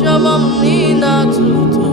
Chama menina tudo.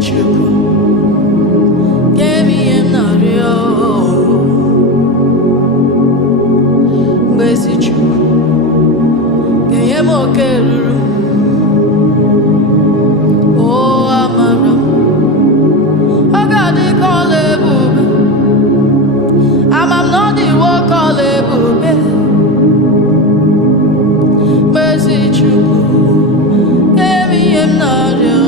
Chukwu ga-eme ihe m na-arịọ mgbe ezi Chukwu ga-enye m oke ruru amara m ọ ga-adị ka ọla ebube ama m na ọ dịwo ka ọla ebube mgbe ezi Chukwu ga-eme ihe m na-arịọ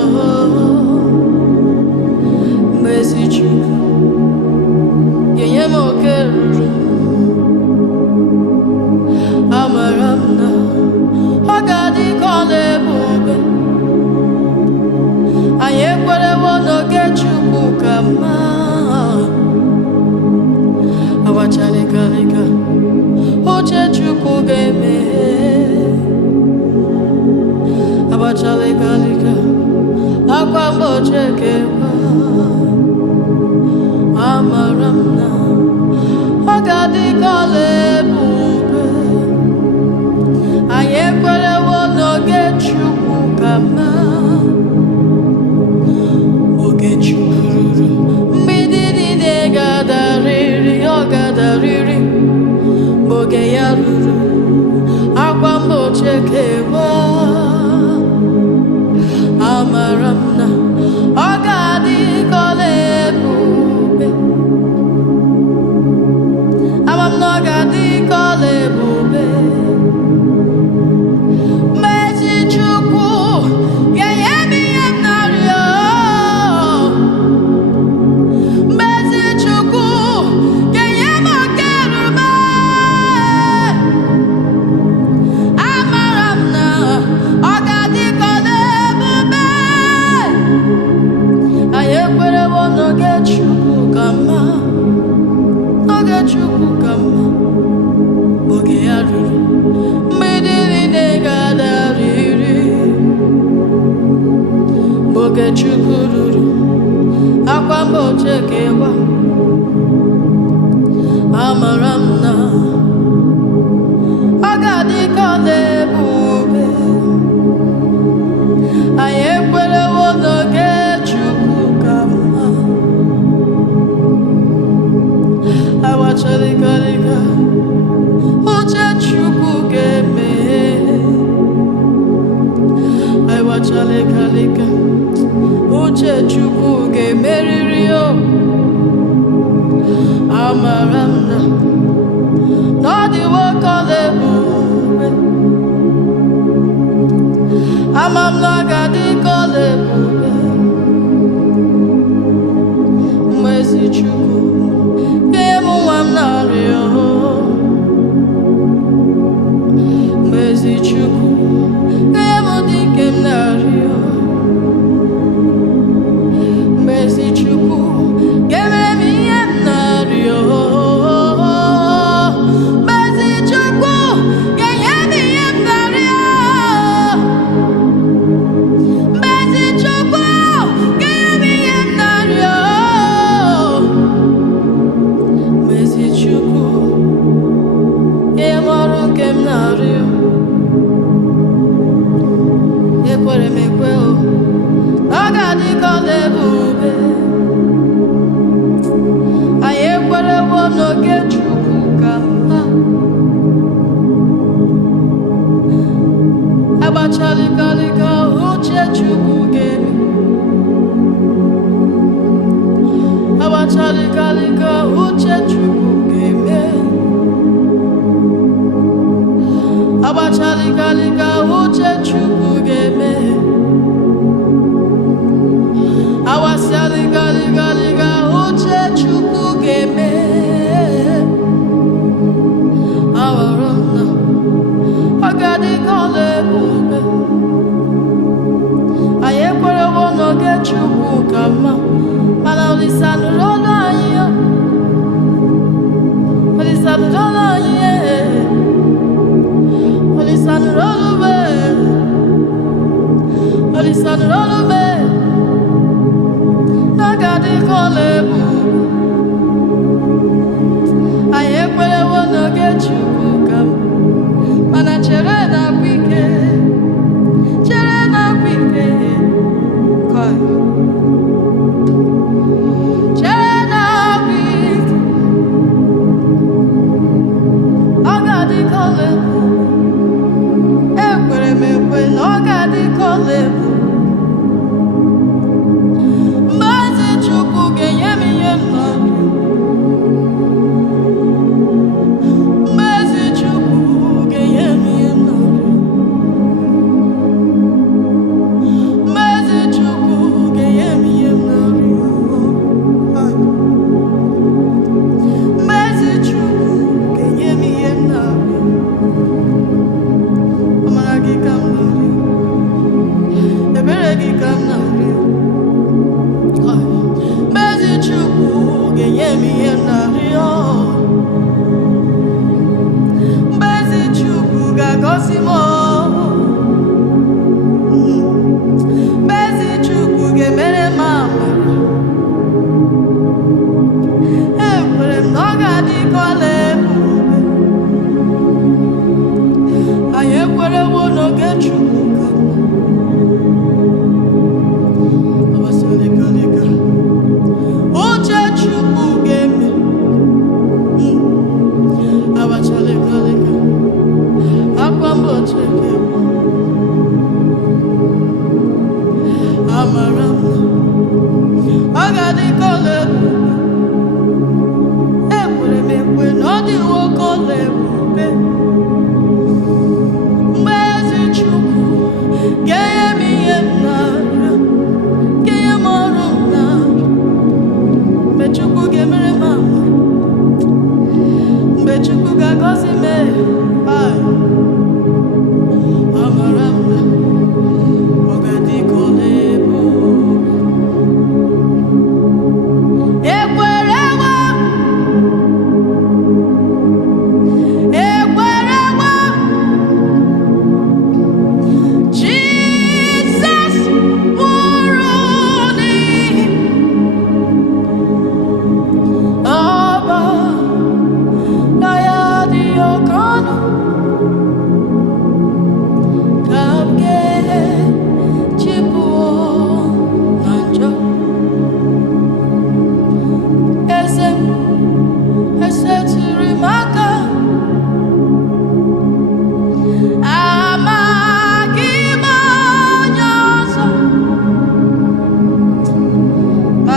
Chukwu ga-enye m oke ruru amara m na ọ ga-adị ka ọla ebube anyị ekwerewo n'oge Chukwu ka mma agbachalịkalịka uche Chukwu ga-eme agbachalịkalịka akwa mgbochi ekekwa amara m na ọ ga-adị ka ọla ebube anyị ekwerewo n'oge Chukwu ka mma oge Chukwu ruru mgbidi niile ga-adarịrị ọ ga-adarịrị mgbe oge ya ruru akwa mgbochi ekewa amara m na ọ ga-adị ka ọla ebube ama m na ọ ga-adị ka ọla ebube mgbe ezi Chukwu ga-enye m ihe m na-arịọ mgbe ezi Chukwu ga-enye m oke rube amara m na ọ ga-adị ka ọla ebube anyị ekwerewo n'oge Chukwu ka mma oge Chukwu ka mma oge ya ruru mgbidi niile ga-adarịrị oge Chukwu ruru akwa mgbochi ekewa amara m na ọ ga-adị ka ọla ebube anyị ekwerewo n'oge Chukwu ka mma agbachalịkalịka uche Chukwu ga-eme agbachalịkalịka uche Chukwu ga-emerịrị amara m na ọ dịwo ka ọla ebube ama m na ọ ga-adị ka ọla ebube mgbe ezi Chukwu ga-enye m nwa m na-arịọ mgbe ezi Chukwu ga-enye m dị nke m na-arịọ mgbe ezi Chukwu ga-emere m ihe m na-arịọ mgbe ezi Chukwu ga-enye m ihe m na-arịọ mgbe ezi Chukwu ga-enye m ihe m na-arịọ mgbe ezi Chukwu ga-enye m ọrụ nke m na-arịọ ekwere m ekwe ọ ga-adị ka ọla ebube anyị ekwerewo n'oge Chukwu ka mma agbachalịkalịka uche Chukwu ga-eme agbachalịkalịka uche Chukwu ga-eme agbachalịkalịka uche Chukwu ga-eme awasịalịkalịkalịka uche Chukwu ga-eme amara m na ọ ga-adị ka ọla ebube anyị ekwerewo n'oge Chukwu ka mma mana Olisa nụrụ olu anyị Olisa nụrụ olu anyị Olisa nụrụ olu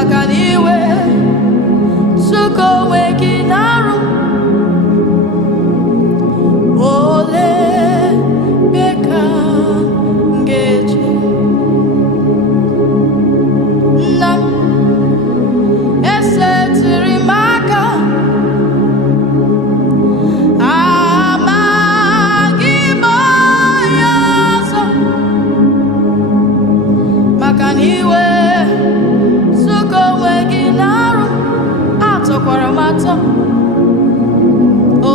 maka na iwe tụka onwe gị n'arụ. Ole ebe ka m ga-eje? Nna m esetiri m aka, amaghị m onye ọzọ, maka na iwe tụka onwe gị n'arụ. Atọkwara m atọ.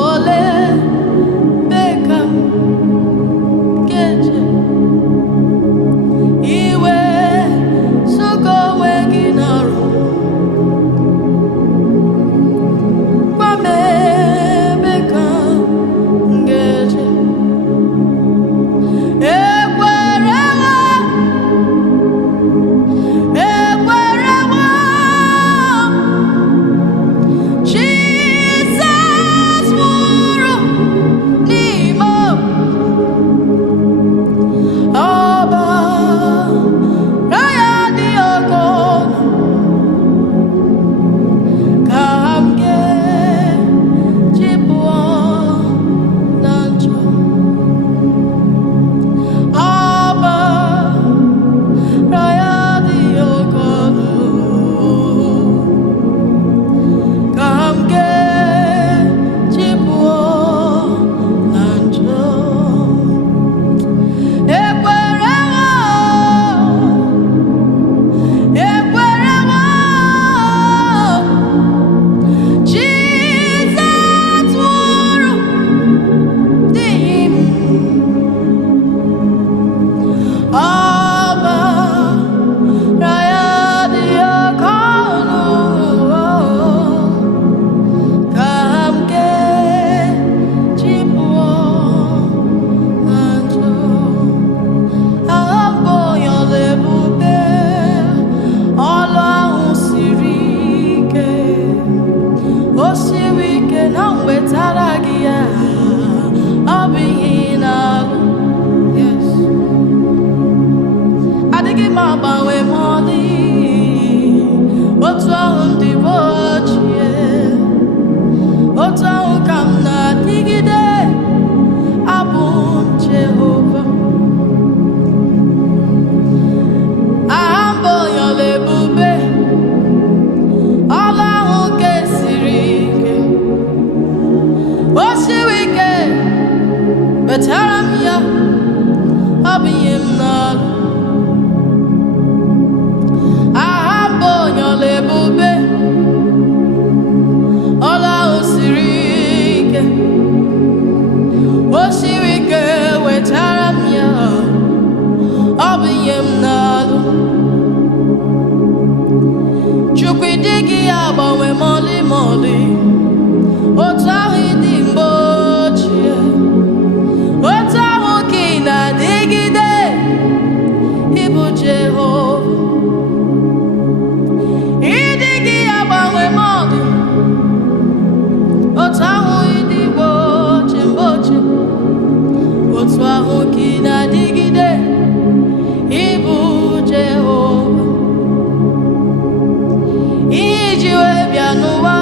Ole ebe ka m ga-eje? Iwe tụka onwe gị n'arụ. Gwa m ebe ka m ga-eje? Ekwerewo, ekwerewo, Jizọs nwụrụ n'ime ọbara ya dị oke ọnụ, ka m ga-eji pụọ na njọ. Ọbara ya dị oke ọnụ, ka m ga-eji pụọ na njọ. Ekwerewo, ekwerewo, Jizọs nwụrụ n'ihi m. Ọbara ya dị oke ọnụ, ka m ga-eji pụọ na njọ. Aha m bụ onye ọla ebube, ọlụ ahụ siri ike. O siri ike na m wetara gị ya, ọ bụ ihe ị na-alụ. Yes. Adịghị m agbanwe ma ọlị, otu ahụ ndị bụ ochie, otu ahụ ka m na-adịgide. Abụ m Jehova. Aha m bụ onye ọla ebube, ọlụ ahụ nke siri ike. O siri ike, wetara m ya, ọ bụ ihe m na-alụ. Aha m bụ onye ọla ebube, ọlụ ahụ siri ike. O siri ike, wetara m ya, ọ bụ ihe m na-alụ. Chukwu ịdịghị ya agbanwe ma ọlị ma ọlị. Otu ahụ ịdị mgbe ochie, otu ahụ ka ị na-adịgide. Ịbụ Jehova. Ịdịghị ya agbanwe ma ọlị. Otu ahụ ịdị mgbe ochie, mgbe ochie, otu ahụ ka ị na-adịgide. Ịbụ Jehova. Iji wee bịa n'ụwa,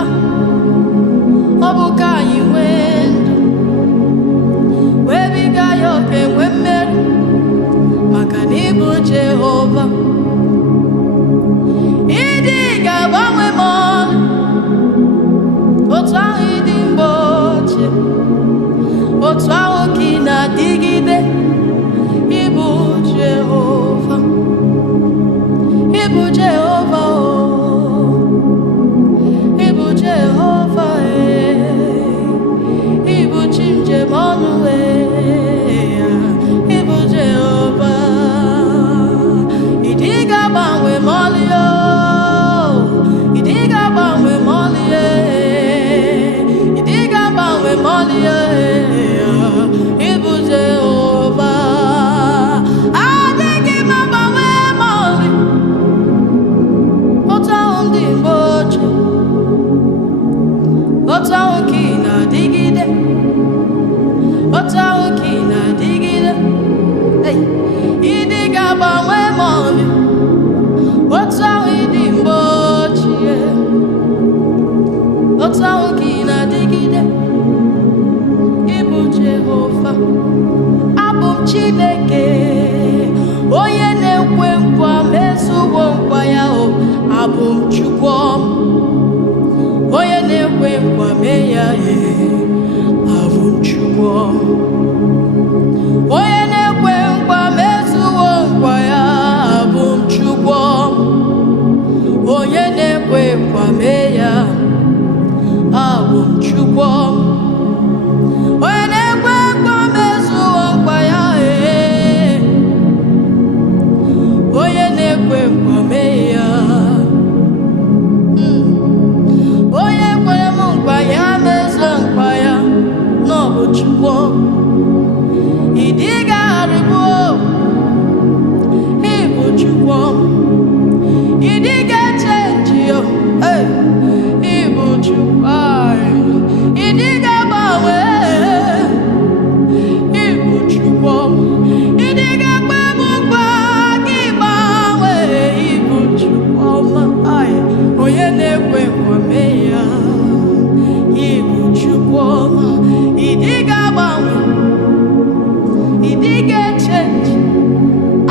onye na-ekwe nkwa mezuo nkwa ya bụ Chukwu onye na-ekwe nkwa mee ya abụ Chukwu onye na-ekwe nkwa mezuo nkwa ya onye na-ekwe nkwa mee ya onye kwere m nkwa ya mezuo nkwa ya n'ọbụ Chukwu ịdịga arịgbu ịbụ Chukwu ịdịga chenji ịbụ Chukwu ịdịga gbanwe ịbụ Chukwu ịdịga kpebụ nkwa gị gbanwe ịbụ Chukwu onye na-ekwe nkwa mee ya ịbụ Chukwu ịdịga gbanwe ịdịga chenji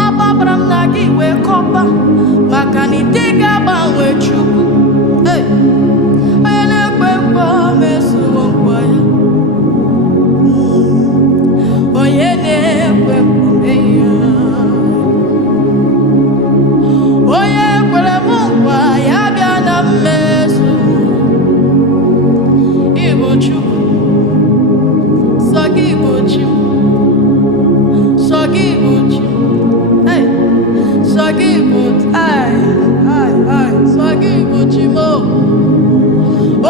agbabara m na gị wee kọpa maka na ịdịga gbanwe Chukwu onye na-ekwe nkwa mezuo nkwa ya onye na-ekwe nkwa mee ya onye kwere m nkwa ya bịa na mmezu ịbụ Chukwu sọ gị bụ chi sọ gị bụ chi sọ gị bụ sọ gị bụ chi mo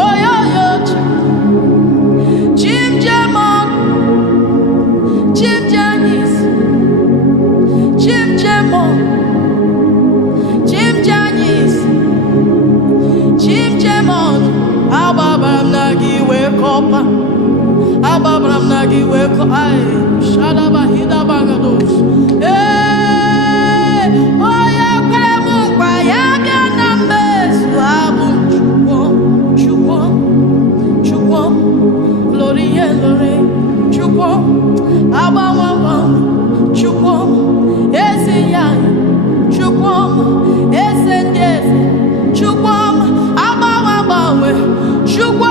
oyoyo chim jemon chim janis chim jemon chim janis chim jemon agbabara m na gị wee kọpa agbabara m na gị wee kọpa shadaba hidabagados onye kwere m nkwa ya bịa na mmezu abụ Chukwu Chukwu lori ihe lori Chukwu agbanwe agbanwe Chukwu eze ya Chukwu eze ndị eze Chukwu agbanwe agbanwe Chukwu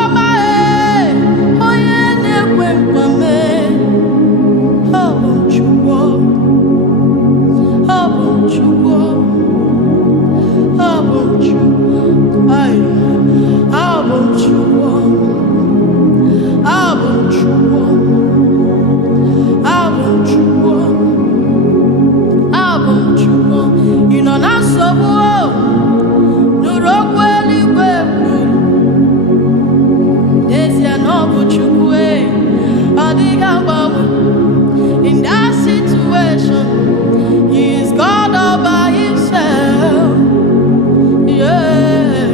onye na-ekwe nkwa mee abụ Chukwu abụ Chukwu abụ Chukwu abụ Chukwu abụ Chukwu abụ Chukwu abụ Chukwu ị nọ na nsogbu nụrụ okwu eluigwe kwuru n'ezie na ọ bụ Chukwu ọ dịghị agbanwe in that situation he is God all by himself yeah.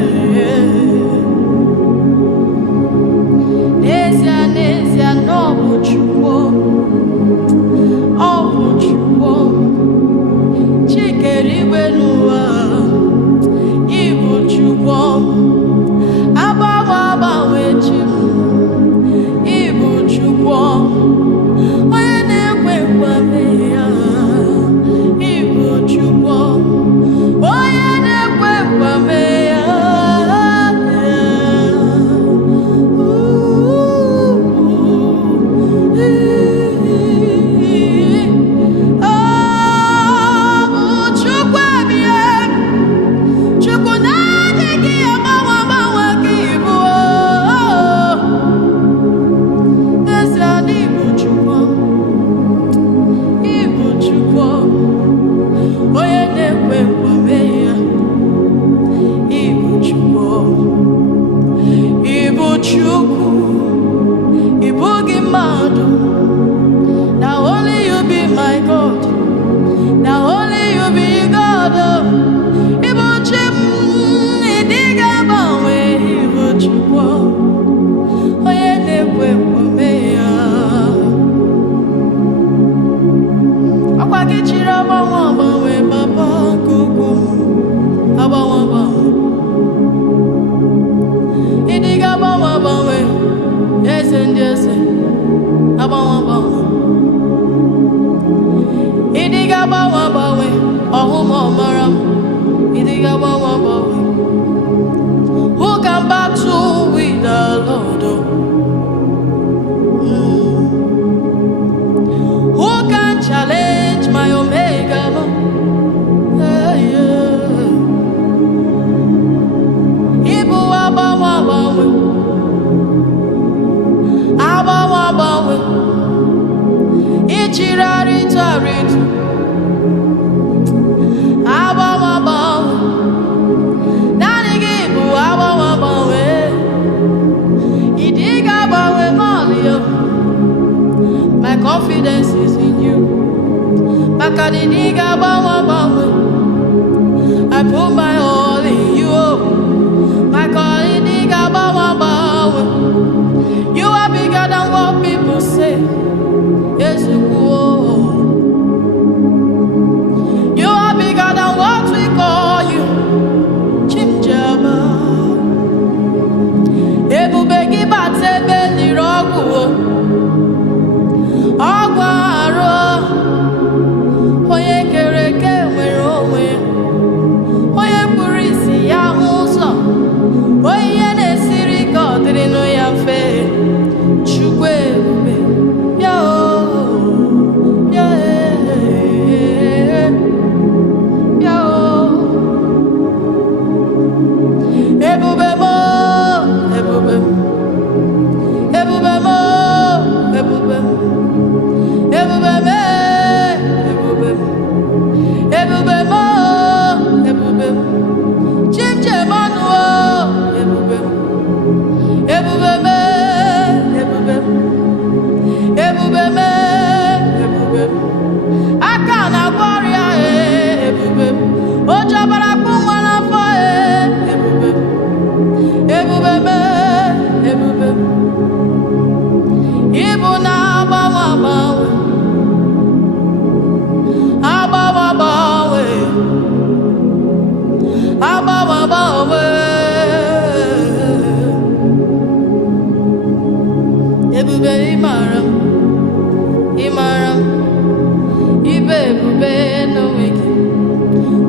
maka didi ga-agbanwe. I put my all in you, maka didi ga-agbanwe. You are bigger than what people say. Yes, you are bigger than what we call you. Chimjaba. Ebube gị bata ebe liri ọgwụ. Ọgwụ arụ. Onye kere eke nwere onwe ya. Onye kpụrụ isi ya hụ ụzọ. Onye ihe na-esiri ka ọ dịrịnụ ya mfe. Chukwu ebube. Bịa o. Bịa bịa o. Ebube mo. Ebube. Ebube mo. Ebube. Ebube me. Ebube. Ebube mo. Ebube. Chimche manu o. Ebube. Ebube me. Ebube. Ebube me. Ebube. Aka na gboria ebube. O jabara kunwa na fo ebube. Ebube me. Ebube. Ibu na agbanwe. Agbanwe. Agbanwe. Ebube imaram. Imaram. Ibe ebube n'onwe gị.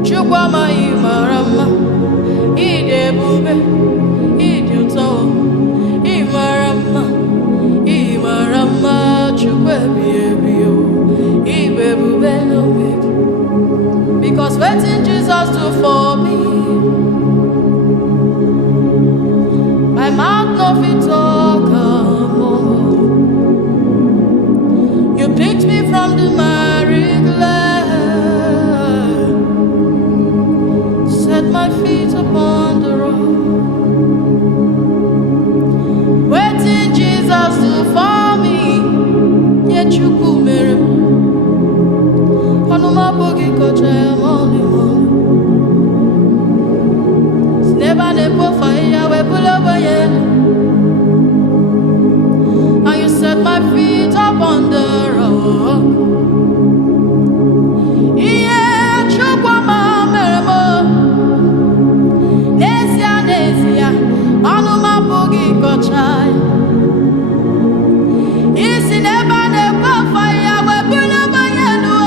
Chukwu amaghị ịmara mma. Ịdị ebube. Ịdị ụtọ. Ịmara mma. Ịmara mma. Chukwu ebighị ebi o. Ibe ebube n'onwe gị. Because wetin Jesus do for me, my mouth no fit talk am o. You picked me from the miry clay, set my feet upon the rock. Wetin Jesus do for me, yet Chukwu mere m. Ọnụ m abụghị kọcha ya ma ọlị ma ọlị. Si n'ebe a na-ekpofu ahịhịa wee bulu ogbenye elu. And you set my feet upon the rock. Ihe Chukwu ọma mere m. N'ezie n'ezie, ọnụ m abụghị kọcha ya. Isi n'ebe a na-ekpofu ahịhịa wee bulu ogbenye elu.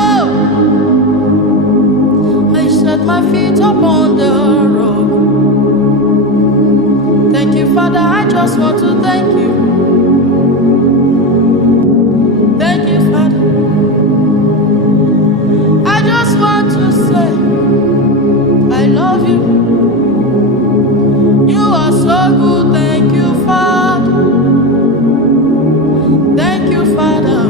Set my feet upon the rock. Thank you, Father. I just want to thank you. Thank you, Father. I just want to say, I love you. You are so good. Thank you, Father. Thank you, Father,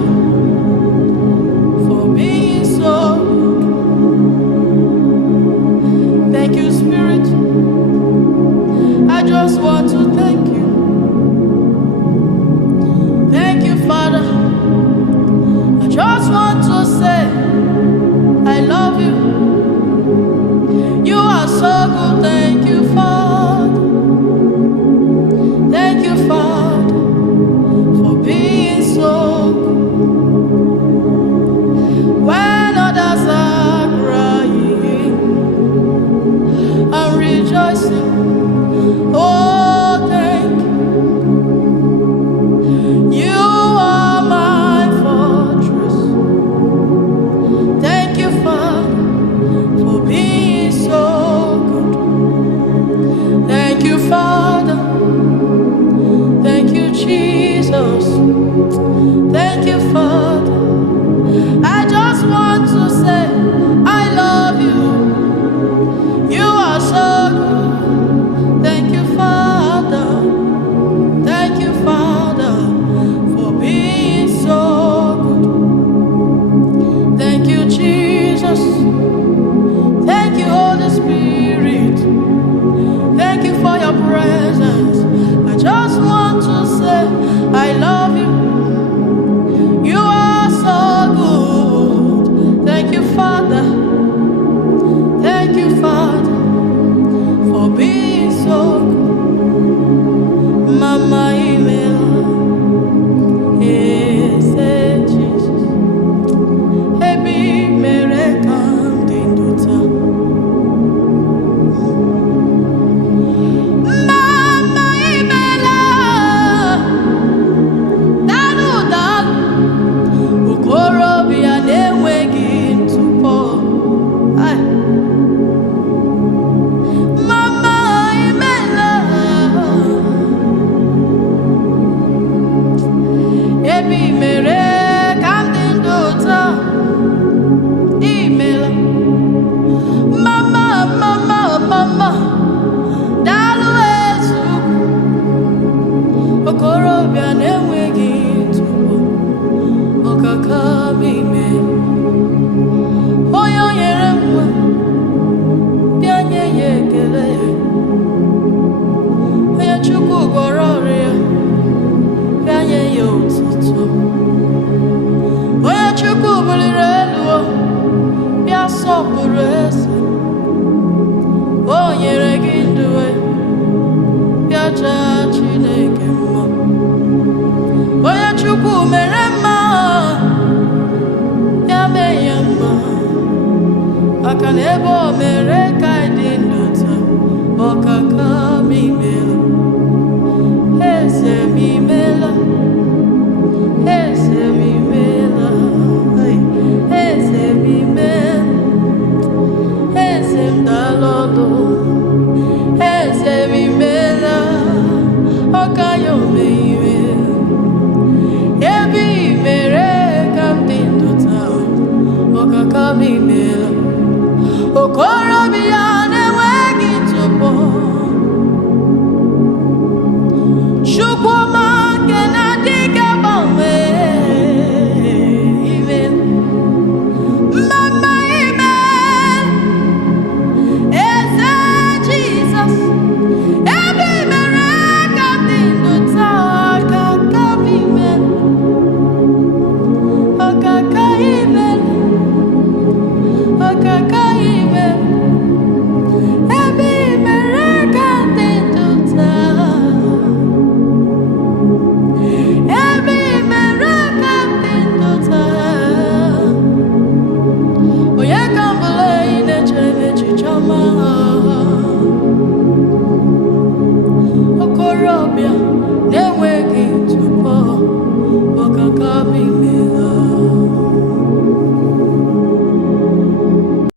for being so good. Thank you, Spirit. I just want to thank you. Thank you, Father. I just want to say, I love you. You are so good. Thank you, Father. Thank you, Father, for being so good. When others are crying, I'm rejoicing. Oh, thank you. You are my fortress. Thank you, Father, for being so good. Thank you, Father. Thank you, Jesus. Thank you, Father. I just want to say, I love you. You are so good. Thank you, Father. Thank you, Father, for being so good. Thank you, Jesus. Thank you, Holy Spirit. Thank you for your presence. ọkaka m imela, eze m imela, eze m imela, eze m imela, eze m daalụ ọlụ, eze m imela, ọka ya ome imela, ebe i mere ka m dị ndụ taa, ọkaka m imela, okorobịa na-enweghị ntụpọ, Chukwuma nke na-adịghị agbanwe ime, mmemme ime, eze Jizọs, ebe i mere ka m dị ndụ taa, ọkaka m imela, ọkaka imela, ọkaka imela, ebe i mere ka m dị ndụ taa, ebe i mere ka m dị ndụ taa, onye ka m bụla ị na-echere echiche ọma, okorobịa